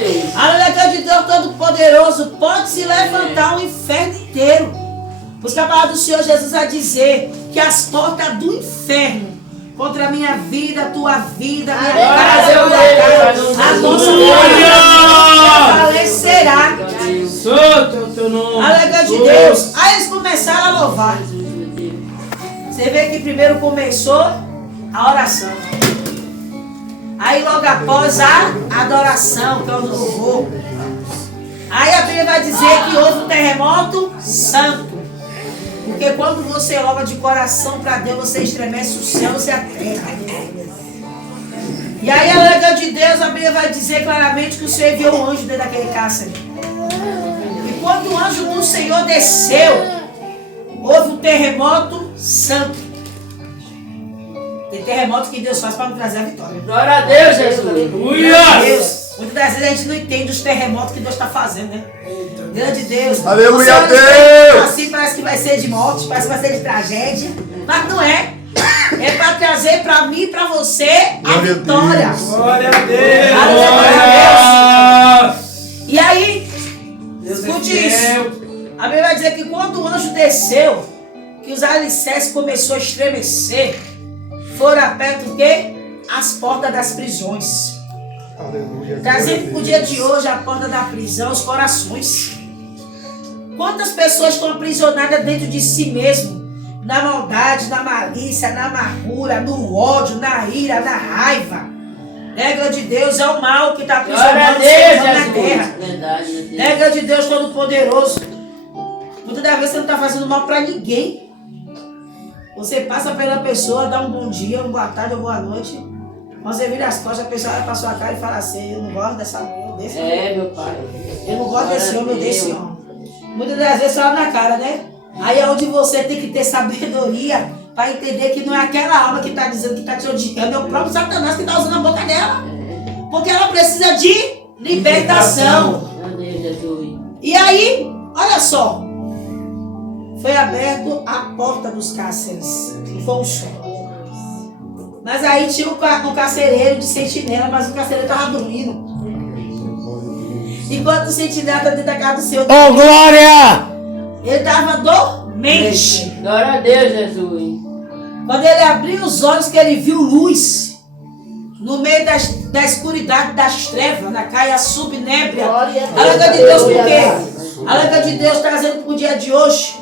Aleluia, de Deus Todo-Poderoso, pode se levantar o inferno inteiro. Porque a palavra do Senhor Jesus vai dizer que as portas do inferno contra a minha vida, a tua vida, a minha casa, a nossa vida prevalecerá. Aleluia de Deus. Aí eles começaram a louvar. Você vê que primeiro começou a oração. Aí logo após a adoração, que é o louvor. Aí a Bíblia vai dizer que houve um terremoto santo. Porque quando você louva de coração para Deus, você estremece os céus e a terra. E aí a alegria de Deus, a Bíblia vai dizer claramente que o Senhor enviou um anjo dentro daquele cárcere. E quando o anjo do Senhor desceu, houve um terremoto santo. Tem terremoto que Deus faz para nos trazer a vitória. Glória a Deus, Jesus. Aleluia. Muitas das vezes a gente não entende os terremotos que Deus está fazendo, né? Grande Deus. Aleluia a Deus. Assim parece que vai ser de morte, parece que vai ser de tragédia. Mas não é. É para trazer para mim e para você a vitória. Glória a Deus. Glória a Deus. E aí, escute isso. A Bíblia vai dizer que quando o anjo desceu, que os alicerces começou a estremecer, foram abertas o quê? As portas das prisões. Aleluia. Trazendo para o dia de hoje a porta da prisão, os corações. Quantas pessoas estão aprisionadas dentro de si mesmo? Na maldade, na malícia, na amargura, no ódio, na ira, na raiva. Regra de Deus é o mal que está aprisionando o ser humano na terra. Regra de Deus Todo-Poderoso. Muitas das vezes você não está fazendo mal para ninguém. Você passa pela pessoa, dá um bom dia, uma boa tarde, uma boa noite. Quando você vira as costas, a pessoa vai para sua cara e fala assim: eu não gosto dessa mulher, desse homem. Meu pai. Eu não gosto desse homem, eu desse homem. Muitas das vezes fala na cara, né? Aí é onde você tem que ter sabedoria para entender que não é aquela alma que está dizendo que está te odiando, é o próprio Satanás que está usando a boca dela. Porque ela precisa de libertação. E aí, olha só. Foi aberto a porta dos cárceres. E foi um som. Mas aí tinha um carcereiro de sentinela, mas o carcereiro estava dormindo. Enquanto o sentinela está dentro da casa do Senhor. Oh, glória! Ele estava dormente. Glória a Deus, Jesus. Quando ele abriu os olhos, que ele viu luz. No meio da escuridade, das trevas, na caia subnébria. Alegria de Deus, por quê? Alegria de Deus trazendo para o dia de hoje.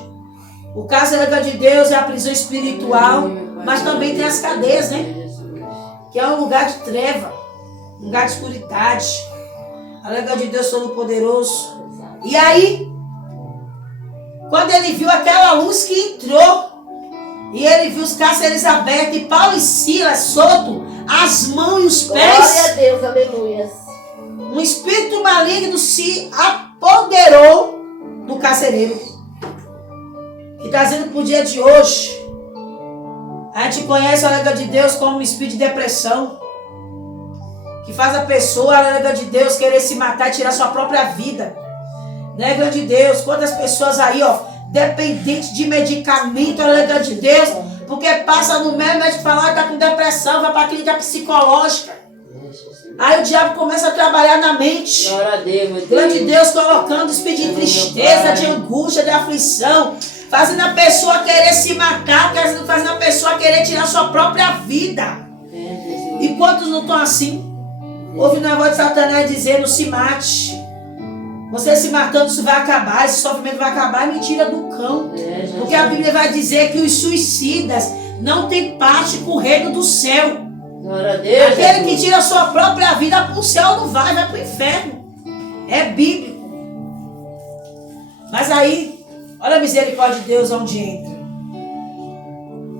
O caso de Deus é a prisão espiritual, mas também tem as cadeias, né? Que é um lugar de treva, um lugar de escuridade. Aleluia de Deus Todo-Poderoso. E aí, quando ele viu aquela luz que entrou, e ele viu os cárceres abertos, e Paulo e Silas solto, as mãos e os pés. Glória a Deus, aleluia. Um espírito maligno se apoderou do carcereiro. E trazendo para o dia de hoje, a gente conhece a alegria de Deus como um espírito de depressão, que faz a pessoa, a alegria de Deus, querer se matar e tirar sua própria vida. Alegria de Deus, quantas pessoas aí, ó, dependentes de medicamento, a alegria de Deus, porque passa no médico fala, está com depressão, vai para a clínica psicológica. Aí o diabo começa a trabalhar na mente. Glória a Deus, meu Deus. Grande Deus colocando espírito de tristeza, de angústia, de aflição, fazendo a pessoa querer se matar, fazendo a pessoa querer tirar sua própria vida. E quantos não estão assim? Ouvindo a voz de Satanás dizendo: se mate. Você se matando, isso vai acabar, esse sofrimento vai acabar. É mentira do cão. Porque a Bíblia vai dizer que os suicidas não têm parte com o reino do céu. Glória a Deus. Aquele que tira a sua própria vida para o céu não vai para o inferno. É bíblico. Mas aí, olha a misericórdia de Deus onde entra.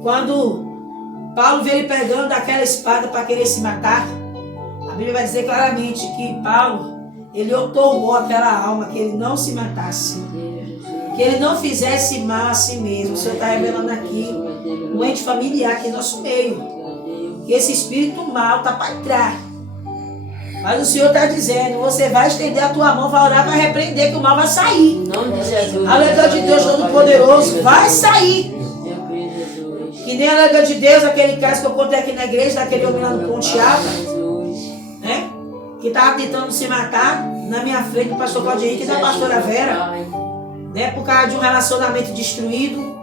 Quando Paulo vê ele pegando aquela espada para querer se matar, a Bíblia vai dizer claramente que Paulo, ele otorgou aquela alma que ele não se matasse, que ele não fizesse mal a si mesmo. O Senhor está revelando aqui um ente familiar aqui em nosso meio. Que esse espírito mal está para entrar. Mas o Senhor está dizendo: você vai estender a tua mão, vai orar, vai repreender, que o mal vai sair. Em nome de Jesus. A alegria de Deus Todo-Poderoso vai sair. Que nem a alegria de Deus, aquele caso que eu contei aqui na igreja, daquele homem lá no Ponte Alta, né? que estava tentando se matar na minha frente, o pastor Claudio Henrique e da pastora Vera, né? Por causa de um relacionamento destruído,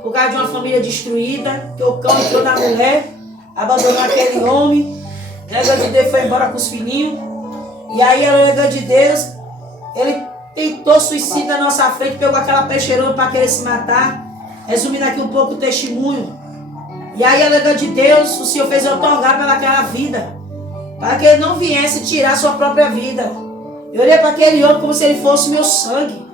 por causa de uma família destruída, que o cão entrou na mulher, abandonou aquele homem, a nega de Deus foi embora com os filhinhos, e aí a nega de Deus, ele tentou suicídio na nossa frente, pegou aquela peixeirona para querer se matar. Resumindo aqui um pouco o testemunho. E aí a nega de Deus, o Senhor fez eu otorgar pelaquela vida, para que ele não viesse tirar sua própria vida. Eu olhei para aquele homem como se ele fosse meu sangue.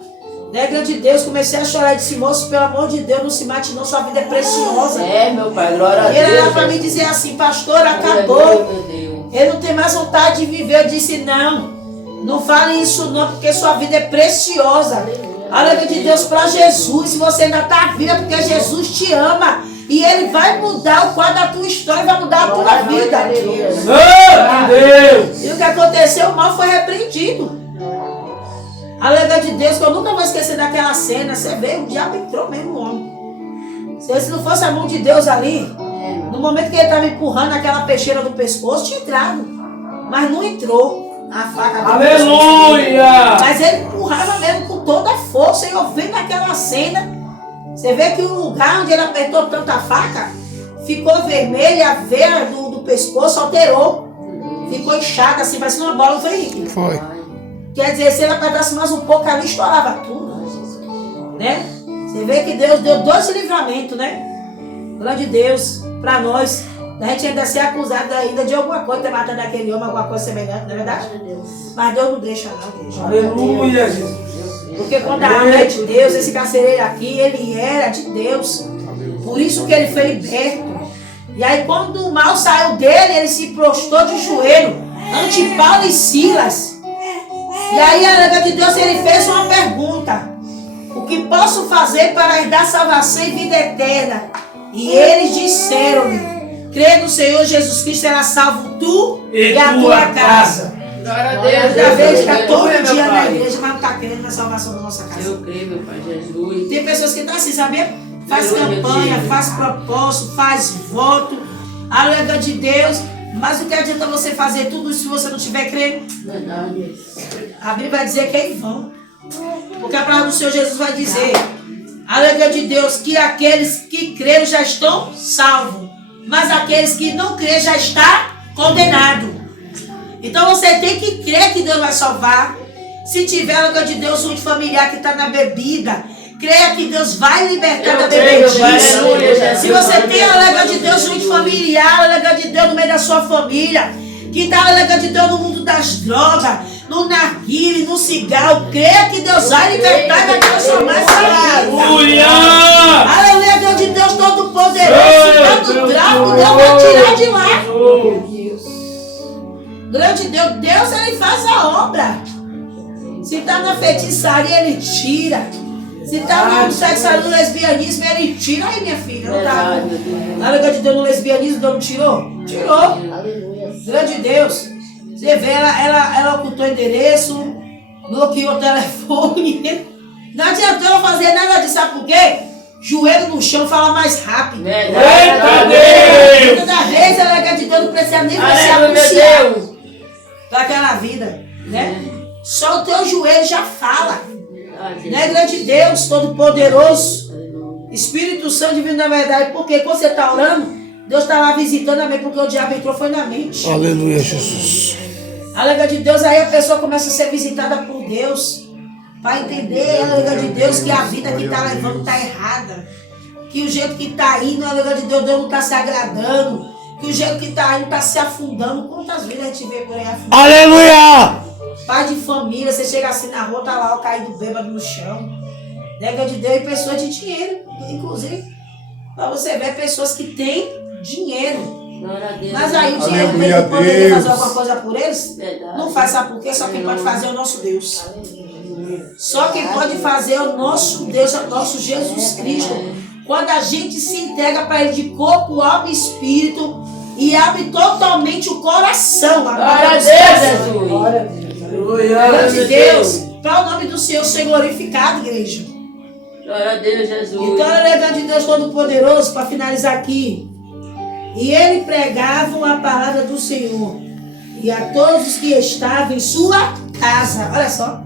Nega de Deus, comecei a chorar e disse, moço, pelo amor de Deus, não se mate não, sua vida é preciosa. É, meu pai, glória a E Deus. ele olhava para mim e dizia assim, pastor, acabou. Meu Deus. Ele não tem mais vontade de viver. Eu disse, não fale isso não, porque sua vida é preciosa. A nega de Deus para Jesus, se você ainda está viva, é porque Jesus te ama. E Ele vai mudar o quadro da tua história, vai mudar a tua vida. Deus! E o que aconteceu, o mal foi repreendido. A nega de Deus, que eu nunca vou esquecer daquela cena, você vê, o diabo entrou mesmo no homem. Se não fosse a mão de Deus ali, no momento que ele estava empurrando aquela peixeira do pescoço, tinha entrado. Mas não entrou a faca do pescoço. Aleluia! Mas ele empurrava mesmo com toda a força. E eu vendo aquela cena, você vê que o lugar onde ele apertou tanto a faca, ficou vermelha, a veia do pescoço alterou. Ficou inchada assim, parecia uma bola, não foi, Henrique? Foi. Quer dizer, se ele apertasse mais um pouco ali, estourava tudo. Né? Você vê que Deus deu 12 livramentos, né? Glória de Deus, para nós. A gente ainda ser acusado ainda de alguma coisa, ter matado aquele homem, alguma coisa semelhante, não é verdade? Mas Deus não deixa, não, deixa. Aleluia, Jesus. Porque quando a alma é de Deus, esse carcereiro aqui, ele era de Deus. Por isso que ele foi liberto. E aí quando o mal saiu dele, ele se prostrou de joelho ante Paulo e Silas. E aí a nega de Deus, ele fez uma pergunta: o que posso fazer para herdar salvação e vida eterna? E eles disseram-lhe: crê no Senhor Jesus Cristo, será salvo tu e a tua casa. Glória a Já Deus. vejo que está todo Aleluia, dia meu na pai. igreja, mas não está querendo na salvação da nossa casa. Eu creio, meu pai Jesus. Tem pessoas que estão assim, sabia? Faz Aleluia, campanha, Deus. faz propósito, faz voto, alega de Deus, mas o que adianta você fazer tudo isso se você não estiver crendo? Verdade. A Bíblia vai dizer que é em vão. Porque a palavra do Senhor Jesus vai dizer, alega de Deus, que aqueles que creram já estão salvos, mas aqueles que não creem já estão condenados. Então você tem que crer que Deus vai salvar. Se tiver alega de Deus um familiar que está na bebida, creia que Deus vai libertar da bebedice. Se você tem a alega de Deus junto familiar, a alega de Deus no meio da sua família, que está a alega de Deus no mundo das drogas, no narguile, no cigarro, creia que Deus vai libertar e vai transformar essa vida. Aleluia! Aleluia, Deus de Deus Todo-Poderoso, se está no tráfico, Deus vai tirar de lá. Grande Deus, Deus ele faz a obra. Se está na feitiçaria, ele tira. Se está no homossexualismo, no lesbianismo, ele tira. Aí, minha filha, não tá? Na alega de Deus no lesbianismo, Deus não tirou? Tirou. Grande Deus. Você vê, ela ocultou o endereço, bloqueou o telefone. Não adiantou ela fazer nada disso, sabe por quê? Joelho no chão fala mais rápido. Eita Deus! Toda vez ela é de Deus, não precisa nem você Aleluia, anunciar meu Deus. para aquela vida, né? Só o teu joelho já fala, né? Grande Deus, Todo-Poderoso, Espírito Santo divino na verdade, porque quando você está orando, Deus está lá visitando a mente, porque o diabo entrou foi na mente. Aleluia, Jesus. Alega de Deus, aí a pessoa começa a ser visitada por Deus, para entender, alega de Deus, que a vida que está levando está errada, que o jeito que está indo, alega de Deus, Deus não está se agradando, que o jeito que está indo está se afundando. Quantas vezes a gente vê por aí afundando? Aleluia! Pai de família, você chega assim na rua, tá lá o caído bêbado no chão, nega de Deus, e pessoas de dinheiro, inclusive, para você ver pessoas que têm dinheiro. Glória a Deus. Mas aí o dinheiro tem Aleluia, que poder Deus. fazer alguma coisa por eles? Verdade. Não faz, sabe por quê? Só quem pode fazer é o nosso Deus. Só quem pode fazer é o nosso Deus, é o nosso Jesus Cristo. Quando a gente se entrega para Ele de corpo, alma e espírito e abre totalmente o coração. Glória a Deus, Jesus. Glória de Deus. Para o nome do Senhor ser glorificado, igreja. Glória a Deus, Jesus. Então, ele é de Deus Todo-Poderoso, para finalizar aqui. E ele pregava a palavra do Senhor. e a todos os que estavam em sua casa. Olha só.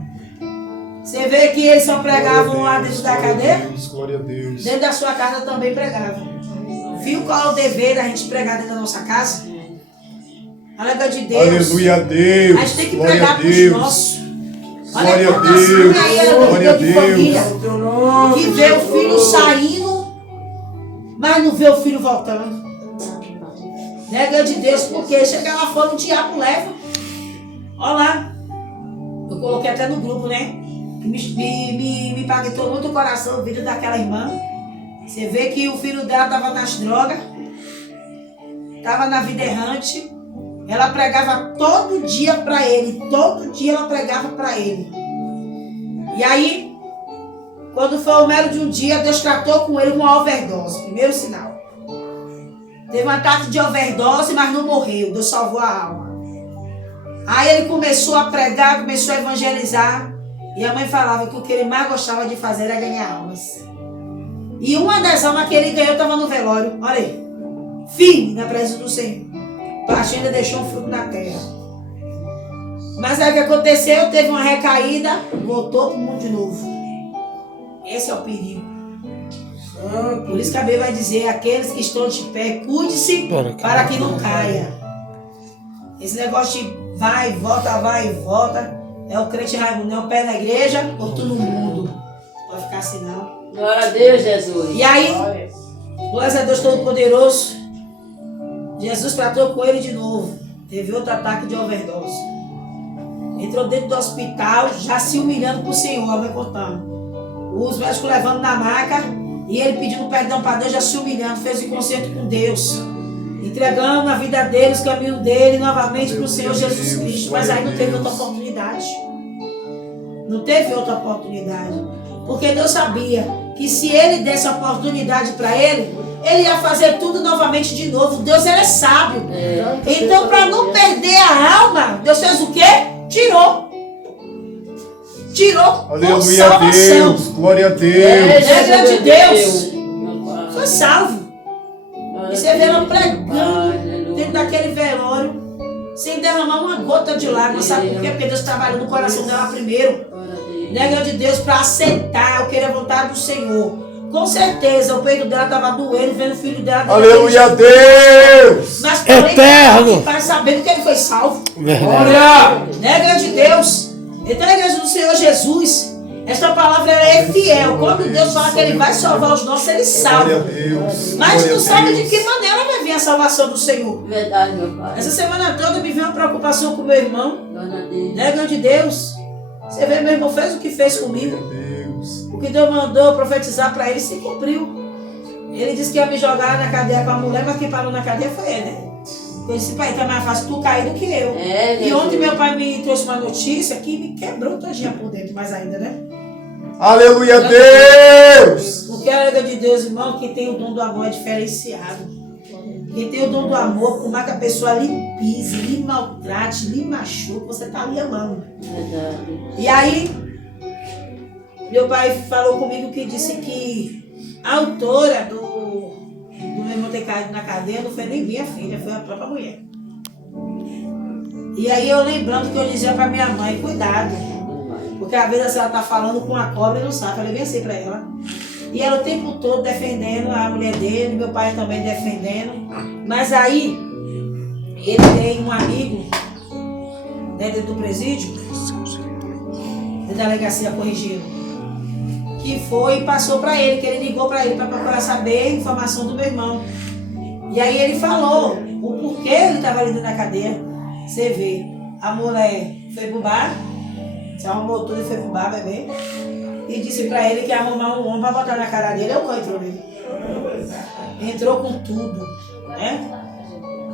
Você vê que eles só pregavam lá dentro da cadeia? Glória a Deus. Dentro da sua casa também pregava. Viu qual é o dever da gente pregar dentro da nossa casa? Aleluia de Deus. Aleluia a Deus. A gente tem que Glória pregar a para os Deus. nossos. Olha Glória a quantas Deus. mães aí, aleluia Glória a de família, Deus. que vê o filho saindo, mas não vê o filho voltando. Nega de Deus, porque chega lá fora, o diabo leva. Olha lá. Eu coloquei até no grupo, né? Me impactou muito o coração o vídeo daquela irmã. Você vê que o filho dela estava nas drogas, estava na vida errante. Ela pregava todo dia para ele, todo dia ela pregava para ele. E aí, quando foi o mero de um dia, Deus tratou com ele uma overdose, primeiro sinal. Teve um ataque de overdose, mas não morreu, Deus salvou a alma. Aí ele começou a pregar, começou a evangelizar. E a mãe falava que o que ele mais gostava de fazer era ganhar almas. E uma das almas que ele ganhou estava no velório. Olha aí. Firme na presença do Senhor. O pastor ainda deixou um fruto na terra. Mas aí o que aconteceu? Teve uma recaída, voltou para o mundo de novo. Esse é o perigo. Por isso que a Bíblia vai dizer: aqueles que estão de pé, cuide-se para que não caia. Esse negócio de vai e volta. É o crente Raimundo, é o pé na igreja ou tu no mundo. Não pode ficar assim não. Glória a Deus, Jesus. E aí, glória a Deus Todo-Poderoso, Jesus tratou com ele de novo. Teve outro ataque de overdose. Entrou dentro do hospital, já se humilhando pro Senhor, a mãe contando. Os médicos levando na maca e ele pedindo perdão para Deus, já se humilhando, fez um concerto com Deus. Entregando a vida dele, os caminhos dele, novamente para o Senhor Jesus Cristo. Mas aí não teve outra oportunidade. Não teve outra oportunidade. Porque Deus sabia que se ele desse a oportunidade para ele, ele ia fazer tudo novamente de novo. Deus era sábio. Então, para não perder a alma, Deus fez o quê? Tirou. Com Aleluia a salvação. Deus. Glória a Deus. Regra de Deus. Foi salvo. E você vê ela pregando dentro daquele velório, sem derramar uma gota de lágrima. Sabe por quê? Porque Deus trabalhou no coração dela primeiro. Nega de Deus para aceitar o que era a vontade do Senhor. Com certeza o peito dela estava doendo, vendo o filho dela. Aleluia a Deus. Mas Eterno. para sabendo que ele foi salvo. Glória. Nega de Deus. Então a igreja do Senhor Jesus, esta palavra ela é fiel. Quando Deus fala que ele vai salvar os nossos, ele salva. Mas não sabe de que maneira vai vir a salvação do Senhor. Verdade, meu Pai. Essa semana toda me veio uma preocupação com meu irmão. Glória a Deus. Nega de Deus. Você vê, meu irmão fez o que fez comigo. Deus. O que Deus mandou profetizar para ele se cumpriu. Ele disse que ia me jogar na cadeia com a mulher, mas quem parou na cadeia foi ele, né? Eu disse, pai, tá mais fácil tu cair do que eu. E ontem meu pai me trouxe uma notícia que me quebrou todinha por dentro, mais ainda, né? Aleluia a Deus. Porque a Nega de Deus, irmão, quem tem o dom do amor é diferenciado. Quem tem o dom do amor, por mais que a pessoa lhe pise, lhe maltrate, lhe machuque, você tá ali amando. Verdade. E aí, meu pai falou comigo que disse que a autora do meu irmão ter caído na cadeia não foi nem minha filha, foi a própria mulher. E aí eu lembrando que eu dizia pra minha mãe, cuidado. Porque às vezes ela tá falando com a cobra e não sabe, eu falei bem assim pra ela. E ela o tempo todo defendendo a mulher dele, meu pai também defendendo. Mas aí, ele tem um amigo dentro do presídio, da delegacia corrigindo, que foi e passou para ele, que ele ligou para ele para procurar saber a informação do meu irmão. E aí ele falou o porquê ele estava ali dentro da cadeia. Você vê, a mulher foi pro bar, se arrumou tudo e foi pro bar beber. E disse pra ele que ia arrumar um homem pra botar na cara dele. Eu entrou nele. Entrou com tudo, né?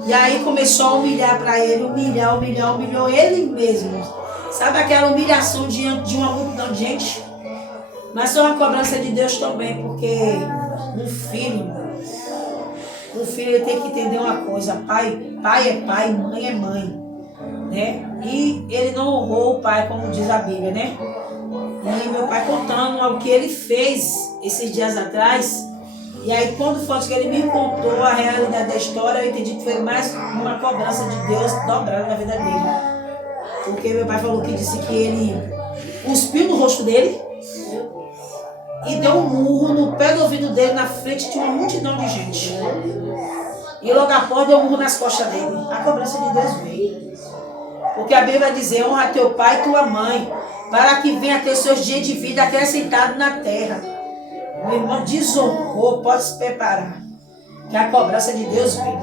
E aí começou a humilhar pra ele, humilhou ele mesmo. Sabe aquela humilhação diante de uma multidão de gente? Mas foi uma cobrança de Deus também, porque um filho ele tem que entender uma coisa: pai é pai, mãe é mãe, né? E ele não honrou o pai, como diz a Bíblia, né? E meu pai contando o que ele fez esses dias atrás, E aí, quando foi que ele me contou a realidade da história, eu entendi que foi mais uma cobrança de Deus dobrada na vida dele. Porque meu pai falou que disse que ele cuspiu no rosto dele e deu um murro no pé do ouvido dele na frente de uma multidão de gente. E logo após deu um murro nas costas dele. A cobrança de Deus veio. Porque a Bíblia vai dizer, honra teu pai e tua mãe, para que venha ter seus dias de vida acrescentados na terra. Meu irmão desonrou, pode se preparar. Que a cobrança de Deus veio.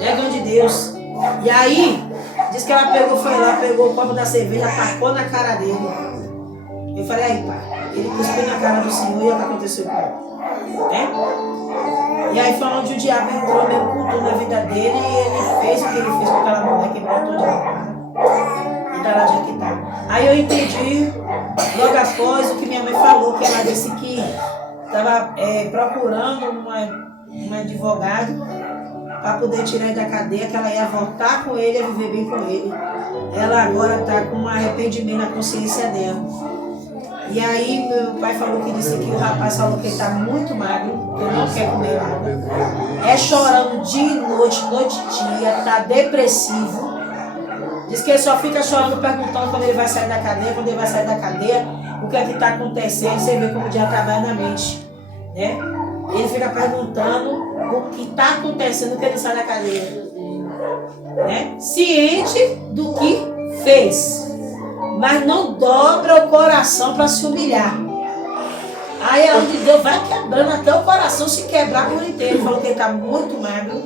Negão de Deus. E aí, diz que ela foi lá, pegou o copo da cerveja, tacou na cara dele. Eu falei, aí pai, ele cuspiu na cara do Senhor e o que aconteceu com ele? Né? E aí foi onde o diabo entrou mesmo com tudo na vida dele e ele fez o que ele fez com aquela mulher que botou de lá. E tá lá de que tá. Aí eu entendi, logo após o que minha mãe falou, que ela disse que estava procurando um advogado para poder tirar ele da cadeia, que ela ia voltar com ele e viver bem com ele. Ela agora está com um arrependimento na consciência dela. E aí meu pai falou que disse que o rapaz falou que ele está muito magro, que ele não quer comer nada. É chorando dia e noite, noite e dia, está depressivo. Diz que ele só fica chorando, perguntando quando ele vai sair da cadeia, quando ele vai sair da cadeia, o que é que está acontecendo, você vê como o dia trabalha na mente, né? Ele fica perguntando o que está acontecendo que ele sai da cadeia, né? Ciente do que fez, mas não dobra o coração para se humilhar. Aí é onde Deus vai quebrando até o coração se quebrar por inteiro. Ele falou que ele está muito magro,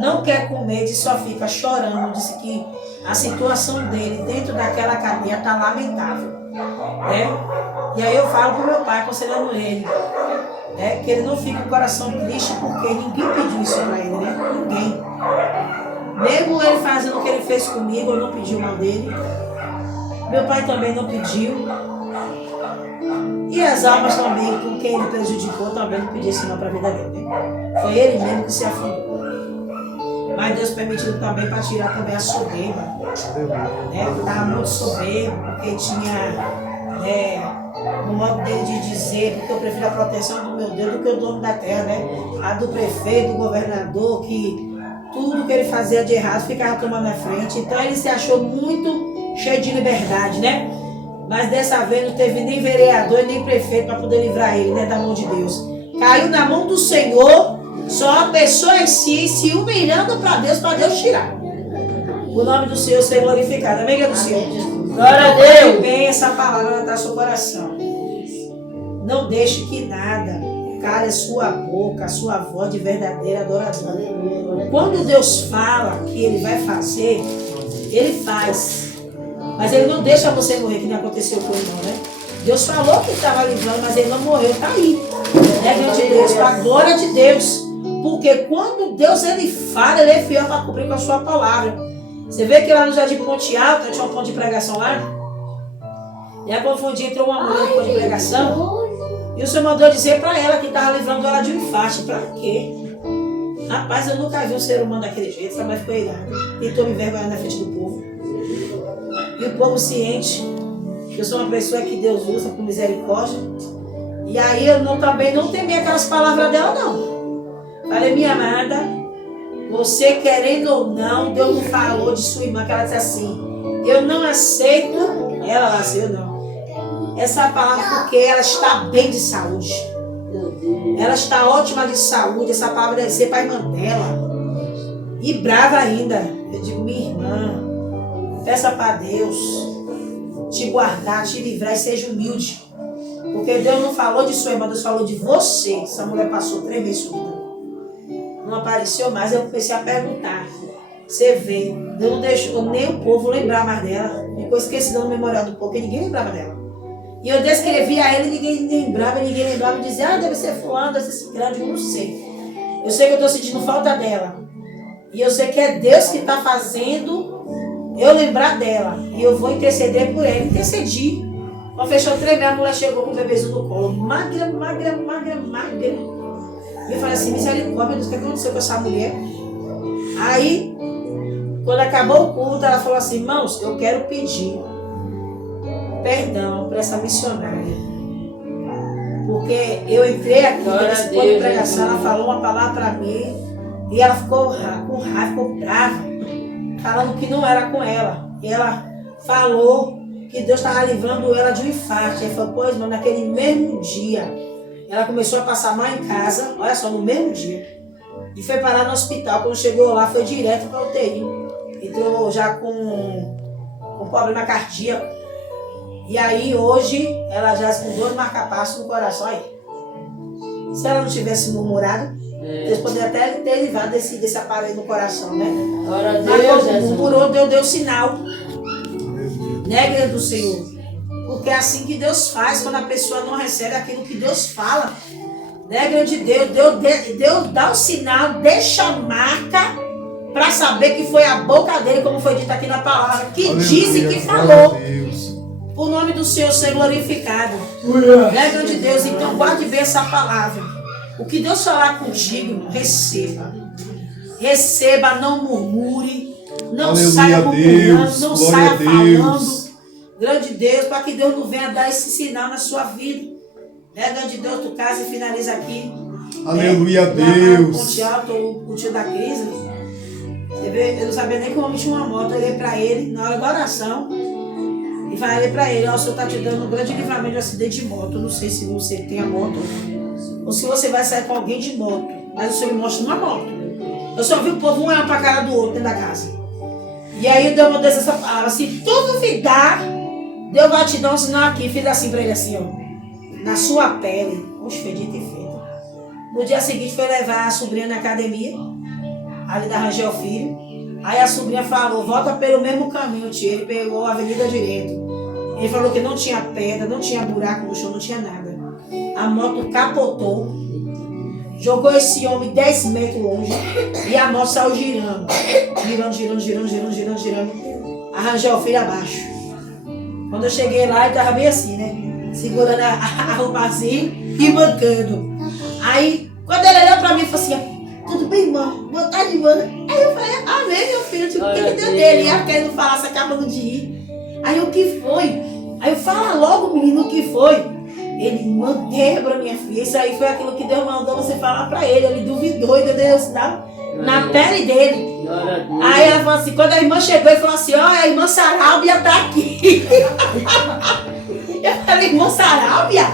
não quer comer e só fica chorando. Disse que a situação dele dentro daquela cadeia está lamentável, né? E aí eu falo para o meu pai, aconselhando ele, que ele não fique com o coração triste, porque ninguém pediu isso para ele, né? Ninguém. Mesmo ele fazendo o que ele fez comigo, eu não pedi o mal dele. Meu pai também não pediu. E as almas também, com quem ele prejudicou, também não pediu esse mal para a vida dele, né? Foi ele mesmo que se afundou. Mas Deus permitiu também para tirar também a soberba, né? Ele estava muito soberbo, porque tinha no modo dele de dizer, porque eu prefiro a proteção do meu Deus do que o dono da terra, né? A do prefeito, do governador, que tudo que ele fazia de errado ficava tomando na frente. Então ele se achou muito cheio de liberdade, né? Mas dessa vez não teve nem vereador e nem prefeito para poder livrar ele, né, da mão de Deus. Caiu na mão do Senhor, só a pessoa em si se humilhando para Deus tirar. O nome do Senhor seja glorificado. Amém, do Senhor? Glória a Deus. Bem essa palavra está no seu coração. Não deixe que nada cale a sua boca, a sua voz de verdadeira adoração. Quando Deus fala que Ele vai fazer, Ele faz. Mas Ele não deixa você morrer, que nem aconteceu com ele, não, né? Deus falou que estava livrando, mas ele não morreu, está aí. Né, diante de Deus, para a glória de Deus. Porque quando Deus ele fala, ele é fiel para cumprir com a sua palavra. Você vê que lá no Jardim Ponte Alta, tinha um ponto de pregação lá. E aí quando um dia entrou uma mulher no ponto de pregação. E o Senhor mandou dizer para ela que estava livrando ela de um infarto. Para quê? Rapaz, eu nunca vi um ser humano daquele jeito. Essa mulher ficou irada. Tentou me envergonhar na frente do povo. E o povo ciente que eu sou uma pessoa que Deus usa com misericórdia. E aí eu também não temei aquelas palavras dela, não. Falei, minha amada, você querendo ou não, Deus não falou de sua irmã, que ela disse assim, eu não aceito, ela lá assim, eu não. Essa palavra porque ela está bem de saúde. Ela está ótima de saúde, essa palavra deve ser para a irmã dela. E brava ainda. Eu digo, minha irmã, peça para Deus te guardar, te livrar e seja humilde. Porque Deus não falou de sua irmã, Deus falou de você. Essa mulher passou 3 meses sumida. Não apareceu mais, eu comecei a perguntar. Você vê, Deus não deixou nem o povo lembrar mais dela. Ficou esquecida no memorial do povo, porque ninguém lembrava dela. E eu descrevia a ele, ninguém lembrava. E dizia, deve ser fulano, deve ser grande, eu não sei. Eu sei que eu estou sentindo falta dela. E eu sei que é Deus que está fazendo eu lembrar dela. E eu vou interceder por ela. Intercedi. Quando fechou 3 meses, a mulher chegou com o bebezinho no colo. Magra. E eu falei assim, misericórdia, Deus, o que aconteceu com essa mulher? Aí, quando acabou o culto, ela falou assim, irmãos, eu quero pedir perdão para essa missionária. Porque eu entrei aqui, Glória nesse a ponto de Deus, pregação, ela Jesus. falou uma palavra para mim e ela ficou com raiva, ficou brava, falando que não era com ela. E ela falou que Deus estava livrando ela de um infarto. Aí falou, pois, mano, naquele mesmo dia, ela começou a passar mal em casa, olha só, no mesmo dia. E foi parar no hospital. Quando chegou lá, foi direto para UTI. Entrou já com problema cardíaco. E aí, hoje, ela já com dor de marca-passo no coração. Aí, se ela não tivesse murmurado, Deus poderia até ter livrado desse aparelho no coração, né? Glória a Mas Deus, quando Jesus. murmurou, Deus deu sinal. Né, igreja do Senhor? Porque é assim que Deus faz quando a pessoa não recebe aquilo que Deus fala. Né, grande Deus? Deus dá o sinal, deixa a marca para saber que foi a boca dele, como foi dito aqui na palavra, que disse e que falou. O nome do Senhor ser glorificado. Né, grande Deus? Então guarde bem essa palavra. O que Deus falar contigo, receba. Receba, não murmure. Não Aleluia, saia murmurando, Deus. não Glória saia a Deus. falando. Grande Deus, para que Deus não venha dar esse sinal na sua vida. Né, grande Deus, tu casa e finaliza aqui. Aleluia, Lá Deus. no Ponte Alto, o tio da crise. Você vê, eu não sabia nem que o homem tinha uma moto. Eu olhei para ele na hora da oração e falei para ele: ó, o senhor está te dando um grande livramento de um acidente de moto. Eu não sei se você tem a moto ou se você vai sair com alguém de moto, mas o senhor me mostra uma moto. Eu só vi o povo um olhando para a cara do outro dentro da casa. E aí Deus mandou essa palavra: se tudo ficar, Deus vai te dar um sinal aqui. Fiz assim para ele, assim, ó, na sua pele. Oxe, foi dito e feito. No dia seguinte foi levar a sobrinha na academia, ali da Rangel Filho. Aí a sobrinha falou: volta pelo mesmo caminho, tio. Ele pegou a avenida direito. Ele falou que não tinha pedra, não tinha buraco no chão, não tinha nada. A moto capotou, jogou esse homem 10 metros longe e a moto saiu girando. Girando. A Rangel Filho abaixo. Quando eu cheguei lá, ele tava bem assim, né? Segurando a roupa assim e mancando. Aí, quando ele olhou pra mim, ele falou assim: tudo bem, irmão? Boa tarde, irmã. Aí eu falei: amém, meu filho. Tipo, o que deu dele? E ela querendo falar, se acabando de ir. Aí, o que foi? Aí eu: fala logo, menino, o que foi? Ele: irmã Débora, minha filha. Isso aí foi aquilo que Deus mandou você falar pra ele. Ele duvidou e Deus deu sinal na pele dele. Aí ela falou assim, quando a irmã chegou, ele falou assim: ó, a irmã Sarálbia tá aqui. Eu falei: irmã Sarálbia?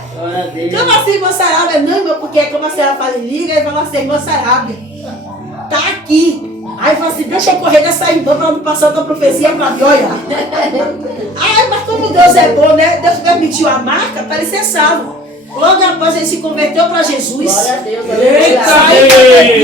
Como assim, irmã Sarálbia? Não, irmão, porque como a senhora fala, liga, ele falou assim: irmã Sarálbia tá aqui. Aí falou assim: deixa eu correr dessa irmã pra não passar outra profecia pra mim, olha. Aí, mas como Deus é bom, né? Deus permitiu a marca para ele ser salvo. Logo após ele se converteu para Jesus. Glória a Deus. Eita,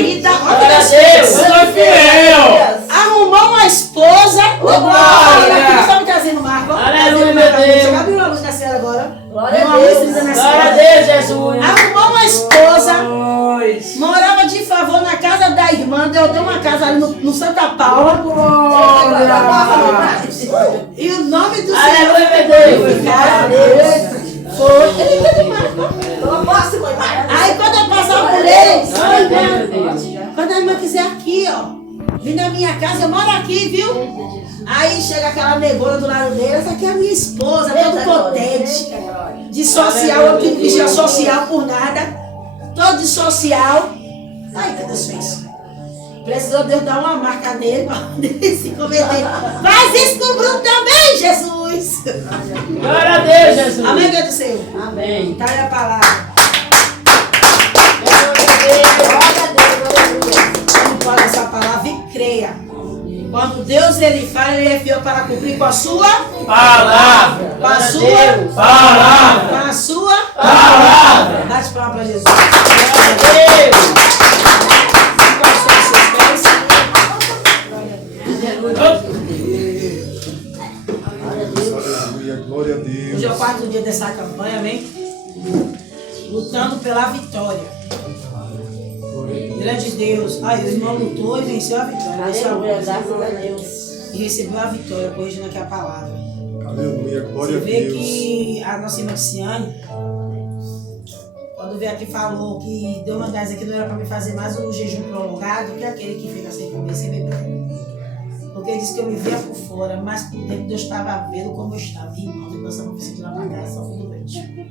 Vida, Glória a Deus. Foi fiel. arrumou uma esposa. Glória. Só me trazendo Marco. Aleluia, meu Deus. Abriu a luz da senhora agora. Glória a Uma luz Deus. linda na Glória a senhora. Deus, Jesus. Arrumou uma esposa. Morava de favor na casa da irmã. Deu uma casa ali no Santa Paula. E o nome do Senhor. Aleluia, meu Deus. Cara, foi. Aí quando eu passava por eles, Glória a Deus, meu Deus. quando a irmã quiser aqui, ó, vir na minha casa, eu moro aqui, viu? Aí chega aquela negona do lado dele: essa aqui é a minha esposa, todo potente, de social, que não vigia social por nada, todo de social. Aí, cadê Deus fez? Precisou Deus dar uma marca nele para ele se converter. Faz isso com o Bruno também, Jesus! Glória a Deus, Jesus. Amém, Deus do Senhor. Amém. Tá aí a palavra. Não pode essa palavra e creia. Quando Deus ele fala, ele é fiel para cumprir com a sua Palavra. com a Glória a sua Deus. Palavra. com a sua Palavra. Bate palma para Jesus. Glória a Deus. Quais são os seus pés? Aleluia, glória a Deus. Hoje é o 4º dia dessa campanha, amém? Lutando pela vitória. Grande Deus. Aí o irmão lutou e venceu a vitória. Venceu a Aleluia, luta. graças a Deus. E recebeu a vitória, corrigindo aqui a palavra. Aleluia, glória Você a vê Deus. que a nossa irmã Ciane, quando veio aqui, falou que deu uma gás aqui, não era para me fazer mais um jejum prolongado, que é aquele que fica sem comer, sem beber. Porque ele disse que eu me via por fora, mas por dentro Deus estava vendo como eu estava. Irmão, depois eu não preciso ir lá para casa, só fui doente.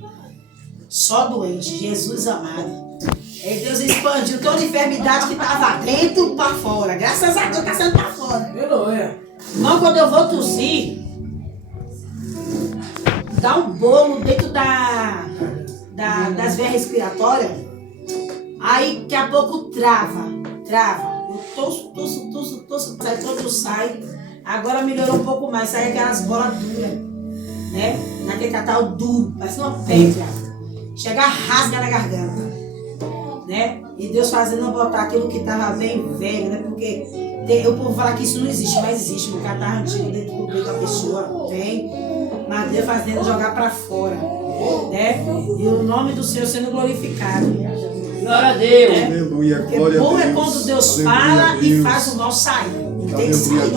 Só só doente. Jesus amado. E Deus expandiu toda enfermidade que estava dentro para fora. Graças a Deus está saindo para fora. Aleluia. Não, quando eu vou tossir, dá um bolo dentro das veias respiratórias. Aí daqui a pouco trava. Eu tosso, sai todo sai. Agora melhorou um pouco mais, sai aquelas bolas duras, né? Naquele catarro duro, parece uma pedra. Chega, rasga na garganta, né? E Deus fazendo eu botar aquilo que estava bem velho, né? Porque o povo fala que isso não existe, mas existe. Um catarro antigo dentro do peito da pessoa, tem. Mas Deus fazendo jogar para fora, né? E o nome do Senhor sendo glorificado. Glória a Deus. Aleluia, Porque glória a bom Deus. é quando Deus Aleluia, fala e Deus. faz o mal sair. Não tem que Aleluia, sair.